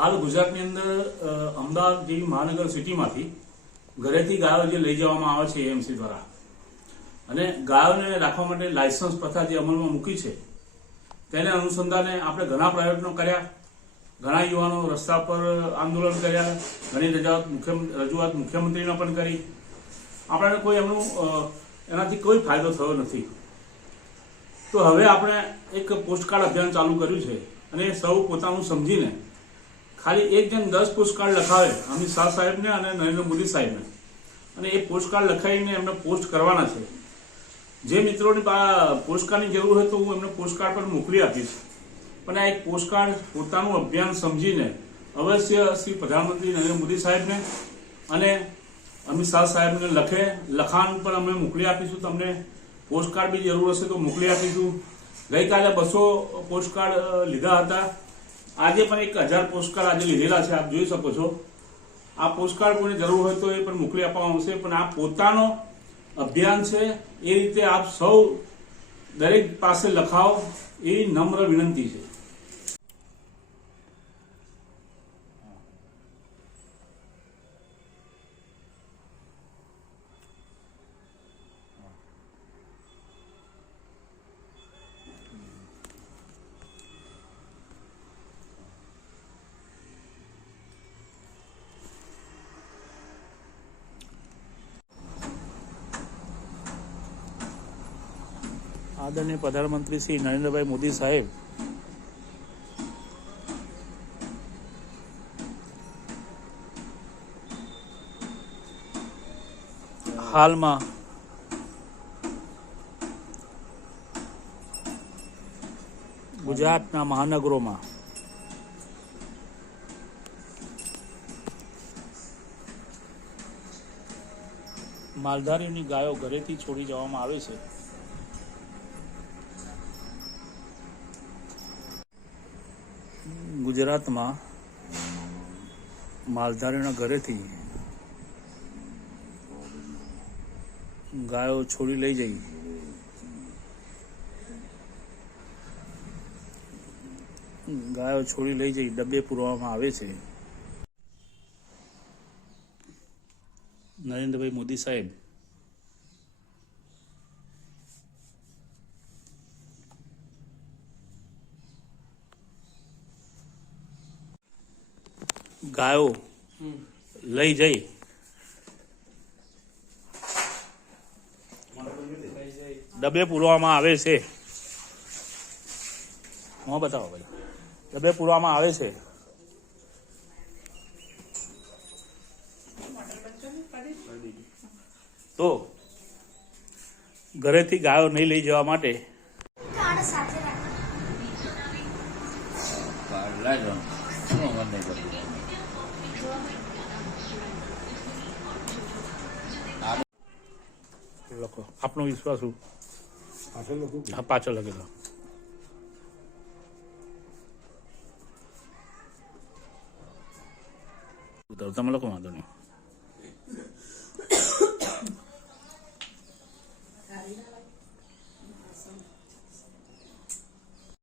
હાલ ગુજરાતની અંદર અમદાવાદ જેવી મહાનગર સિટીમાંથી ઘરેથી ગાયો જે લઈ જવામાં આવે છે એએમસી દ્વારા, અને ગાયોને રાખવા માટે લાયસન્સ પ્રથા જે અમલમાં મૂકી છે તેને અનુસંધાને આપણે ઘણા પ્રયત્નો કર્યા. ઘણા યુવાનો રસ્તા પર આંદોલન કર્યા, ઘણી રજૂઆત મુખ્યમંત્રીને પણ કરી. આપણને કોઈ એનાથી કોઈ ફાયદો થયો નથી. તો હવે આપણે એક પોસ્ટકાર્ડ અભિયાન ચાલુ કર્યું છે, અને સૌ પોતાનું સમજીને ખાલી એક જણ 10 પોસ્ટકાર્ડ લખાવે અમિત શાહ સાહેબને અને નરેન્દ્ર મોદી સાહેબને, અને એ પોસ્ટકાર્ડ લખાવીને એમને પોસ્ટ કરવાના છે. જે મિત્રોની પોસ્ટકાર્ડની જરૂર હોય તો હું એમને પોસ્ટકાર્ડ પર મોકલી આપીશ, પણ આ એક પોસ્ટકાર્ડ પોતાનું અભિયાન સમજીને અવશ્ય શ્રી પ્રધાનમંત્રી નરેન્દ્ર મોદી સાહેબને અને અમિત શાહ સાહેબને લખાણ પર અમે મોકલી આપીશું. તમને પોસ્ટકાર્ડ બી જરૂર હશે તો મોકલી આપીશું. ગઈકાલે 200 પોસ્ટકાર્ડ લીધા હતા. આજે પણ 1000 પોસ્ટકાર્ડ આજે લીધેલા છે, આપ જોઈ શકો છો. આ પોસ્ટકાર્ડ કોઈને જરૂર હોય તો એ પણ મોકલી આપવામાં આવશે. પણ આ પોતાનો અભિયાન છે, એ રીતે આપ સૌ દરેક પાસે લખાવો એ નમ્ર વિનંતી છે. આદરણીય પ્રધાનમંત્રી શ્રી નરેન્દ્રભાઈ મોદી સાહેબ હાલમાં ગુજરાતના મહાનગરોમાં માલધારીની ગાયો ઘરેથી છોડી જવામાં આવે છે. ગુજરાતમાં માલધારીના ઘરેથી ગાયો છોડી લઈ જઈ ડબ્બે પૂરવામાં આવે છે. નરેન્દ્રભાઈ મોદી સાહેબ ગાયો લઈ જઈ ડબ્બે પૂરવામાં આવે છે. બતાવો ભાઈ, ડબ્બે પૂરવામાં આવે છે. તો ઘરેથી ગાયો નહીં લઈ જવા માટે લખો આપનો વિશ્વાસ પાછળ લખેલો. તમે લખો, વાંધો નહીં.